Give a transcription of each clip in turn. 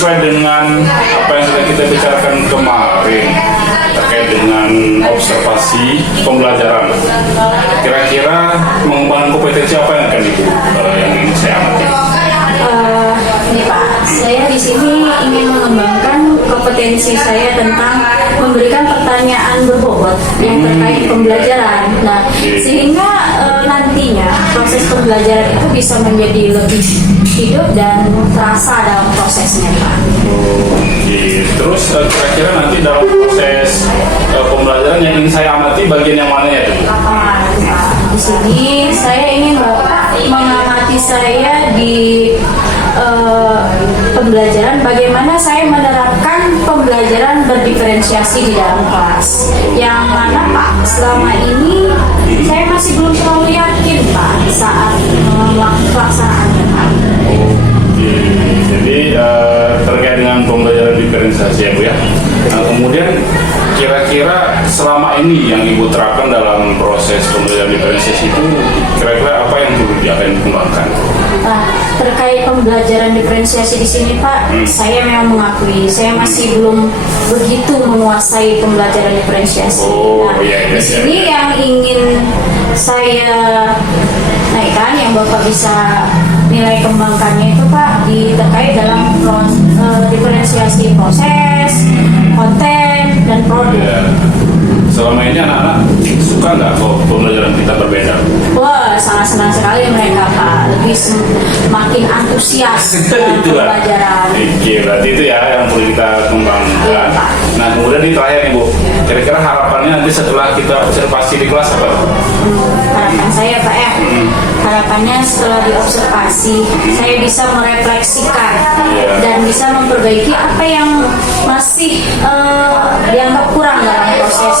sesuai dengan apa yang sudah kita bicarakan kemarin terkait dengan observasi pembelajaran. Kira-kira mengembangkan kompetensi apa yang akan Ibu yang ingin saya amati? Ini Pak, saya di sini ingin mengembangkan kompetensi saya tentang memberikan pertanyaan berbobot yang terkait pembelajaran. Nah, sehingga nantinya proses pembelajaran itu bisa menjadi lebih hidup dan terasa dalam prosesnya, Pak. Oke. Terus kira-kira nanti dalam proses pembelajaran yang ingin saya amati bagian yang mana ya tuh? Di sini saya ingin Bapak mengamati saya di pembelajaran, bagaimana saya menerapkan pembelajaran berdiferensiasi di dalam kelas. Yang mana Pak, selama ini saya masih belum terlalu yakin Pak saat pelaksanaannya Pak. Oke. Jadi terkait dengan pembelajaran diferensiasi ya Bu ya. Nah, kemudian kira-kira selama ini yang Ibu terapkan dalam proses pembelajaran diferensiasi itu kira-kira apa yang perlu akan dikembangkan? Nah, terkait pembelajaran diferensiasi di sini Pak, saya memang mengakui saya masih belum begitu menguasai pembelajaran diferensiasi. Di sini yang ingin saya naikkan, yang Bapak bisa nilai kembangkannya itu Pak, terkait dalam diferensiasi proses, konten, dan produk. Selama ini anak-anak suka nggak kok pembelajaran kita berbeda? Wah, sangat senang sekali mereka Pak, lebih makin antusias dengan pembelajaran. Oke, berarti itu ya yang perlu kita kembangkan. Nah, kemudian di terakhir nih Bu, kira-kira harapannya nanti setelah kita observasi di kelas apa? Harapan saya Pak ya, harapannya setelah diobservasi saya bisa merefleksikan dan bisa memperbaiki apa yang masih dianggap kurang dalam proses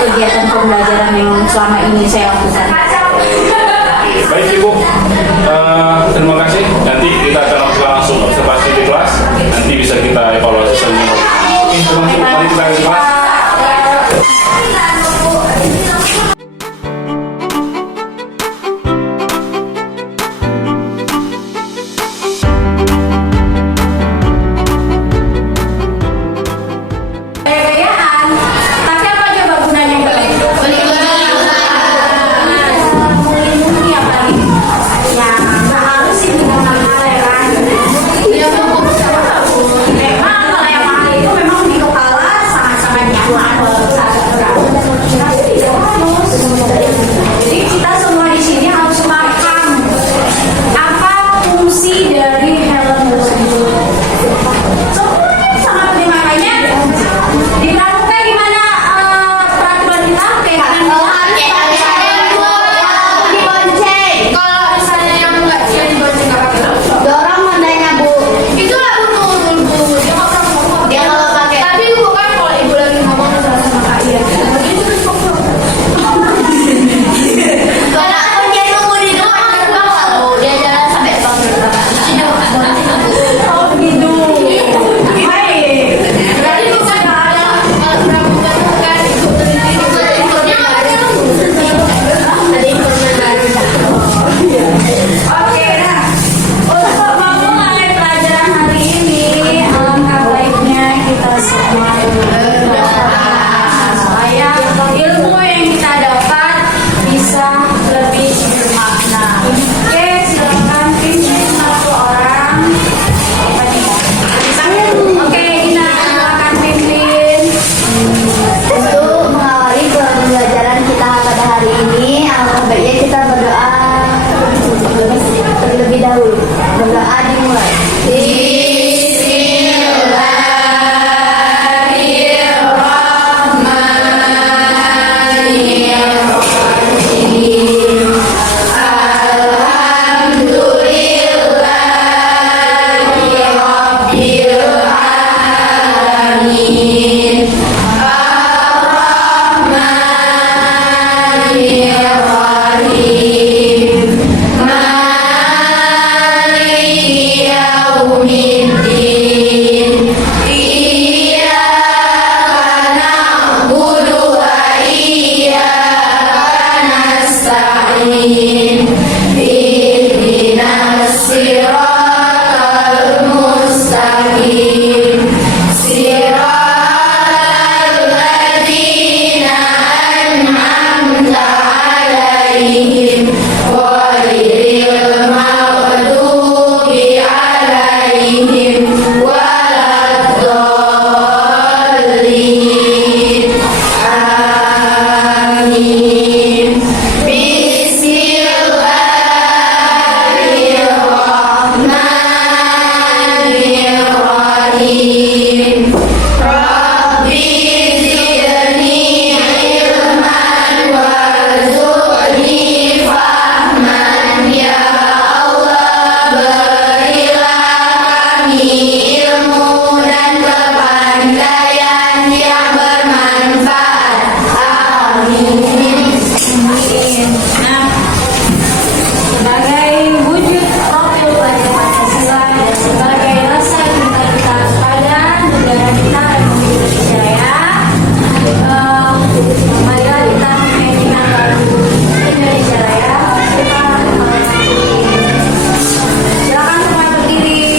kegiatan pembelajaran yang selama ini saya lakukan. Baik Ibu, terima kasih. Nanti kita akan langsung observasi di kelas. Nanti bisa kita evaluasi selanjutnya. Oke, terima kasih. Mari kita ke kelas. Memang kalau yang mahal itu memang pendayaan yang bermanfaat. Amin. Nah, sebagai wujud profil pelajar Pancasila dan sebagai rasa cinta kita kepada negara kita Republik Indonesia Raya, marilah kita menyanyikan lagu Indonesia Raya. Silakan semua berdiri.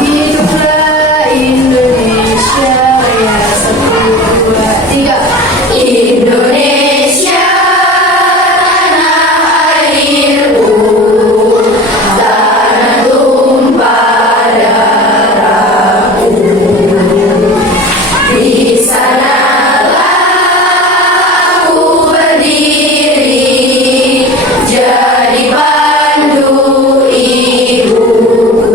Hiduplah Indonesia Raya. 1, 2, 3. Indonesia tanah airku, tanah tumpah darahku. Di sanalah aku berdiri, jadi pandu ibuku.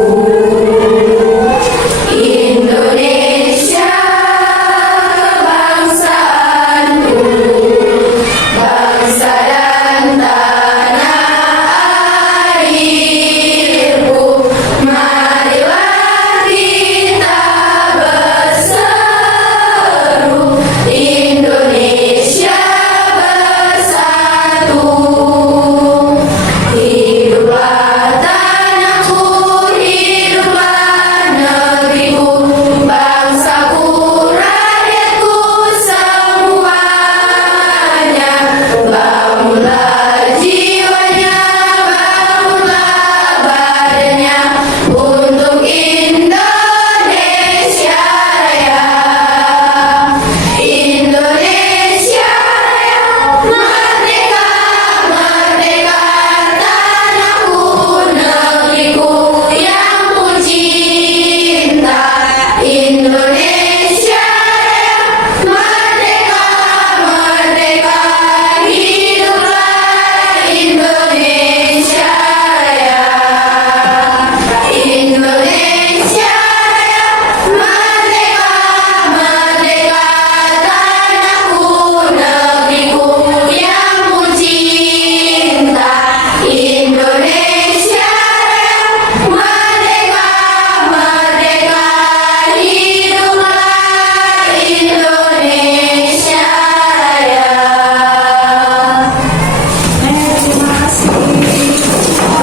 Indonesia kebangsaanku, bangsa dan tanah airku. Marilah kita berseru, Indonesia bersatu. Hiduplah tanahku, hiduplah negeriku, bangsaku, rakyatku semuanya. Bangunlah jiwanya, bangunlah badannya untuk Indonesia Raya. Indonesia Raya, merdeka, merdeka, tanahku, negeriku yang ku cinta. Indonesia Raya, merdeka, merdeka, hiduplah Indonesia Raya. Indonesia Raya, merdeka, merdeka, tanahku, negeriku yang ku cinta. Indonesia Raya, merdeka, merdeka, hiduplah Indonesia Raya. Terima kasih.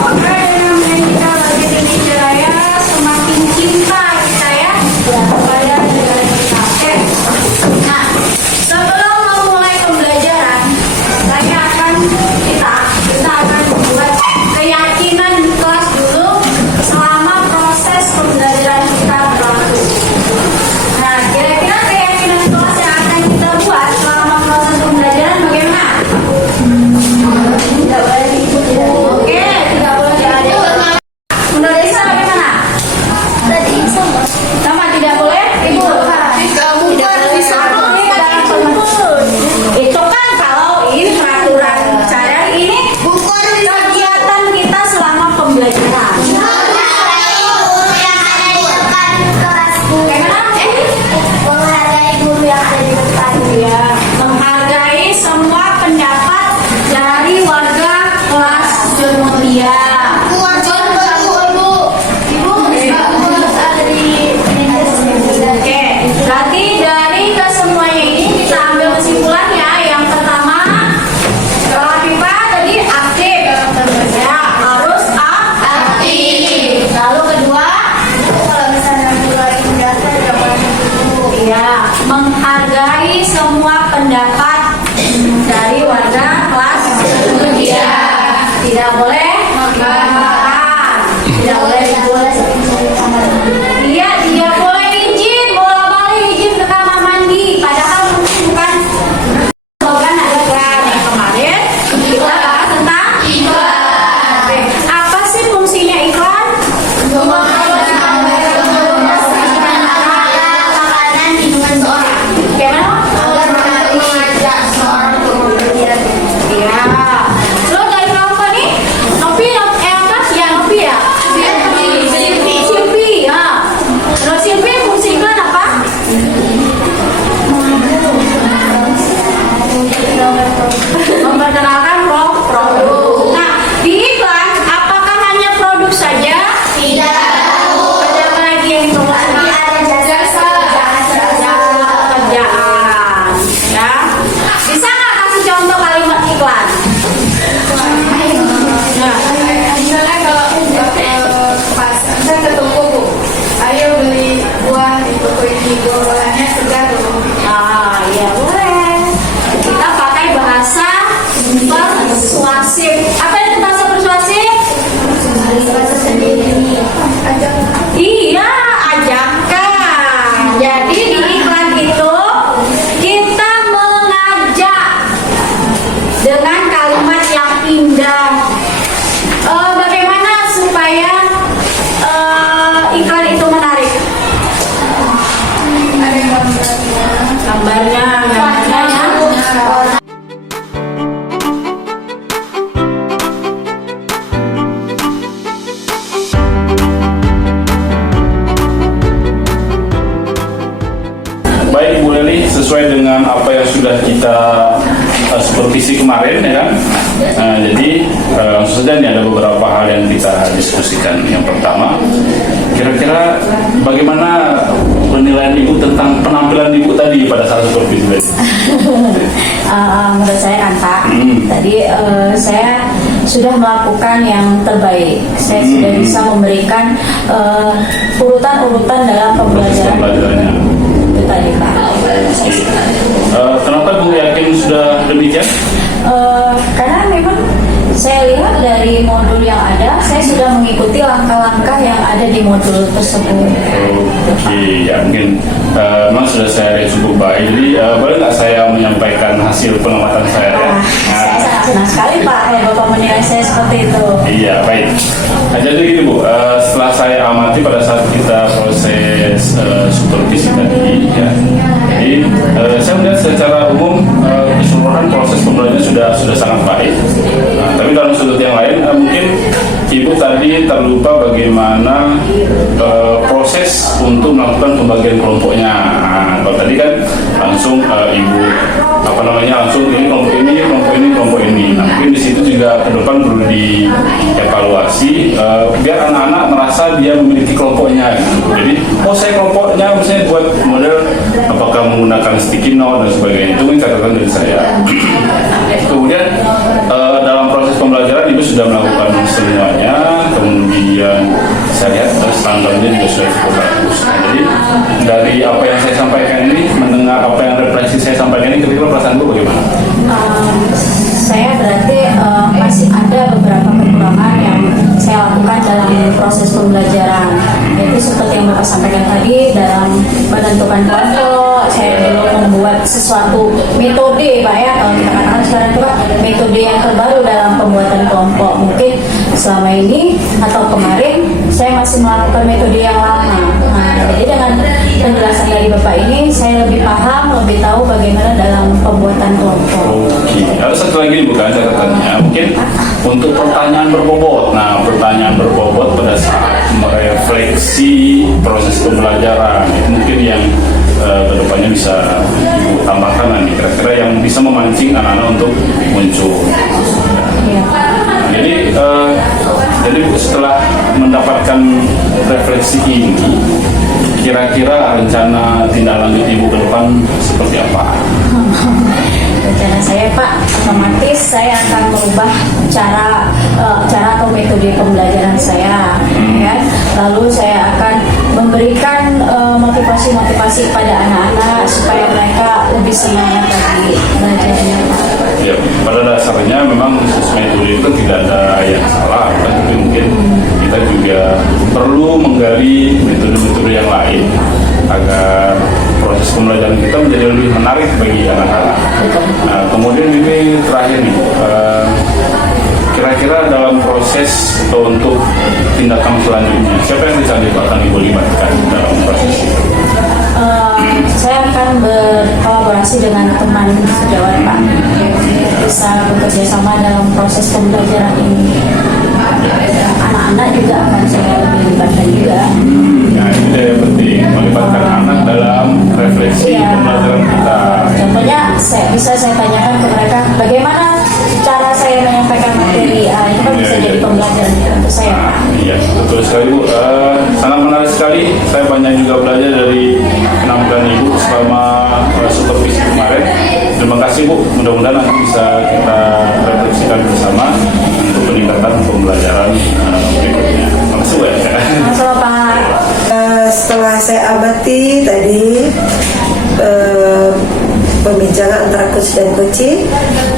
Oke, dengan menyanyikan lagu Indonesia Raya, semakin cinta kita ya kepada negara kita. Oke. Nah, sebelum memulai pembelajaran, saya akan kita akan membuat keyakinan di kelas dulu selama proses pembelajaran kita berlangsung. Nah, kira-kira keyakinan kelas yang akan kita buat selama proses pembelajaran bagaimana? Tidak boleh diikuti. Oke, tidak boleh diikuti. Menurut Isa bagaimana? Tadi sama. Sama tidak boleh? Ibu. Kamu kan bisa Itu kan kalau ini peraturan cara ini kegiatan kita selama pembelajaran. Ya, menghargai semua pendapat dari warga kelas mulia. Oke, berarti dari kesemuanya ini kita ambil kesimpulannya. Yang pertama, sekolah pipa tadi aktif, ya harus aktif. Lalu kedua, ya menghargai semua pendapat dari warga kelas mulia. Tidak boleh membanggakan, tidak boleh Iya, tidak boleh izin bola balik izin ke kamar mandi. Padahal mungkin bukan ada yang kemarin kita bahas tentang iklan. Oke, apa sih fungsinya iklan? makanan di seorang. Gimana? Agar mengajak seorang untuk berpikir Ya boleh. Kita pakai bahasa persuasif. Apa itu bahasa persuasif? Iya, ajakan. Jadi di iklan itu kita mengajak dengan kalimat yang indah. Bagaimana supaya iklan itu menarik? Gambarnya ya. Baik Bu Leli, sesuai dengan apa yang sudah kita supervisi kemarin ya kan. Jadi langsung saja nih ada beberapa hal yang kita diskusikan. Yang pertama, kira-kira bagaimana penilaian Ibu tentang penampilan Ibu tadi pada saat supervisi tadi? Menurut saya kan Pak, tadi saya sudah melakukan yang terbaik. Saya sudah bisa memberikan urutan-urutan dalam pembelajaran. Pembelajarannya. Itu tadi Pak. Kenapa Bu yakin sudah demikian? Karena memang saya lihat dari modul yang ada, saya sudah mengikuti langkah-langkah yang ada di modul tersebut. Oke, ya mungkin memang sudah saya lihat cukup baik. Jadi boleh nggak saya menyampaikan hasil pengamatan saya? Ya? Saya sangat senang sekali Pak kalau Bapak menilai saya seperti itu. Iya, baik. Nah, jadi gini Bu, setelah saya amati pada saat kita proses supervisi tadi, ya, jadi saya melihat secara umum keseluruhan proses pembelajaran sudah sangat baik. Nah, tapi dalam sudut yang lain, mungkin Ibu tadi terlupa bagaimana proses untuk melakukan pembagian kelompoknya. Nah, kalau tadi kan langsung Ibu langsung ini kelompok ini, kelompok ini, kelompok ini. Nah, mungkin di situ juga ke depan perlu dievaluasi biar anak-anak merasa dia memiliki kelompoknya. Jadi, saya kelompoknya misalnya buat model apakah menggunakan sticky note dan sebagainya. Itu mungkin catatan dari saya. Kemudian dalam proses pembelajaran Ibu sudah melakukan semuanya, kemudian saya lihat standarnya juga sudah cukup bagus. Nah, jadi dari apa yang saya sampaikan ini, mendengar apa yang refleksi saya sampaikan ini, kira-kira perasaan Bu bagaimana? Saya berarti masih ada beberapa kekurangan yang saya lakukan dalam proses pembelajaran. Yaitu seperti yang Bapak sampaikan tadi, dalam menentukan kelompok, saya belum membuat sesuatu metode Pak ya, kalau kita katakan sekarang itu Pak, metode yang terbaru dalam pembuatan kelompok. Mungkin selama ini atau kemarin saya masih melakukan metode yang lama. Nah, jadi dengan penjelasan dari Bapak ini, saya lebih paham, lebih tahu bagaimana dalam pembuatan kelompok. Oke, lalu satu lagi bukan catatannya, mungkin untuk pertanyaan berbobot. Nah, pertanyaan berbobot pada saat merefleksi proses pembelajaran itu mungkin yang kedepannya bisa Ibu tambahkan nanti kira-kira yang bisa memancing anak-anak untuk muncul. Nah, jadi setelah mendapatkan refleksi ini, kira-kira rencana tindak lanjut Ibu ke depan seperti apa? Rencana saya Pak, otomatis saya akan merubah cara atau metode pembelajaran saya, ya. Lalu saya akan memberikan motivasi-motivasi pada anak-anak supaya mereka lebih semangat lagi belajarnya. Ya, pada dasarnya memang metode itu tidak ada yang salah, tapi mungkin kita juga perlu menggali metode-metode yang lain agar proses pembelajaran kita menjadi lebih menarik bagi anak-anak. Nah, kemudian ini terakhir nih, kira-kira dalam proses untuk tindakan selanjutnya, siapa yang bisa Ibu libatkan dalam proses itu? Saya akan berkolaborasi dengan teman sejawat Pak, bisa bekerja sama dalam proses pembelajaran ini. Anak-anak juga akan saya lebih libatkan juga. Nah, itu yang penting, melibatkan anak dalam refleksi pembelajaran kita. Contohnya, bisa saya tanyakan ke mereka, bagaimana cara saya menyampaikan materi? Itu kan bisa jadi pembelajaran untuk saya. Iya, betul sekali Bu. Sangat menarik sekali. Saya banyak juga belajar dari penampilan Ibu selama supervisi kemarin. Terima kasih Bu. Mudah-mudahan nanti bisa kita refleksikan bersama untuk peningkatan pembelajaran berikutnya. Terima kasih Bu ya. Sama Pak. Setelah saya amati tadi pembicaraan antara coach dan coachee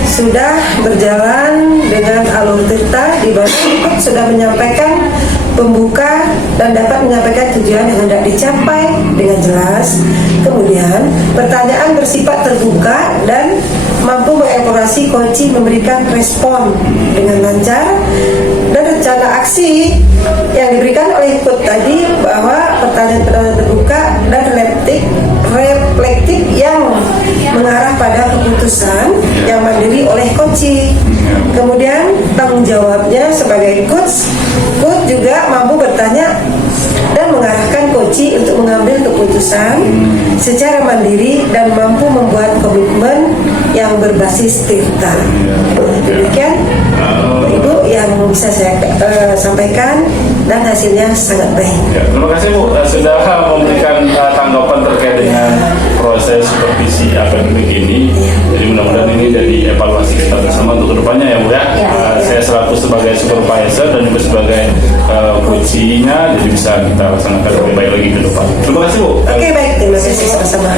sudah berjalan dengan alur cerita, di mana coach sudah menyampaikan pembuka dan dapat menyampaikan tujuan yang hendak dicapai dengan jelas. Kemudian pertanyaan bersifat terbuka dan mampu mengeksplorasi coachee memberikan respon dengan lancar, dan rencana aksi yang diberikan oleh coach tadi bahwa pertanyaan-pertanyaan terbuka dan reflektif yang mengarah pada keputusan yang mandiri oleh coachee. Kemudian tanggung jawabnya sebagai coach juga mampu bertanya dan mengarahkan coachee untuk mengambil keputusan secara mandiri dan mampu membuat komitmen yang berbasis cerita. Demikian Ibu yang bisa saya sampaikan, dan hasilnya sangat baik. Ya, terima kasih Bu sudah memberikan tanggapan terkait dengan proses supervisi akademik ini. Jadi mudah-mudahan ini jadi evaluasi kita bersama untuk kedepannya ya Bu ya. Saya selaku sebagai supervisor dan juga sebagai coachee-nya, jadi bisa kita laksanakan lebih baik lagi ke depan. Terima kasih Bu. Oke, baik, terima kasih sama-sama.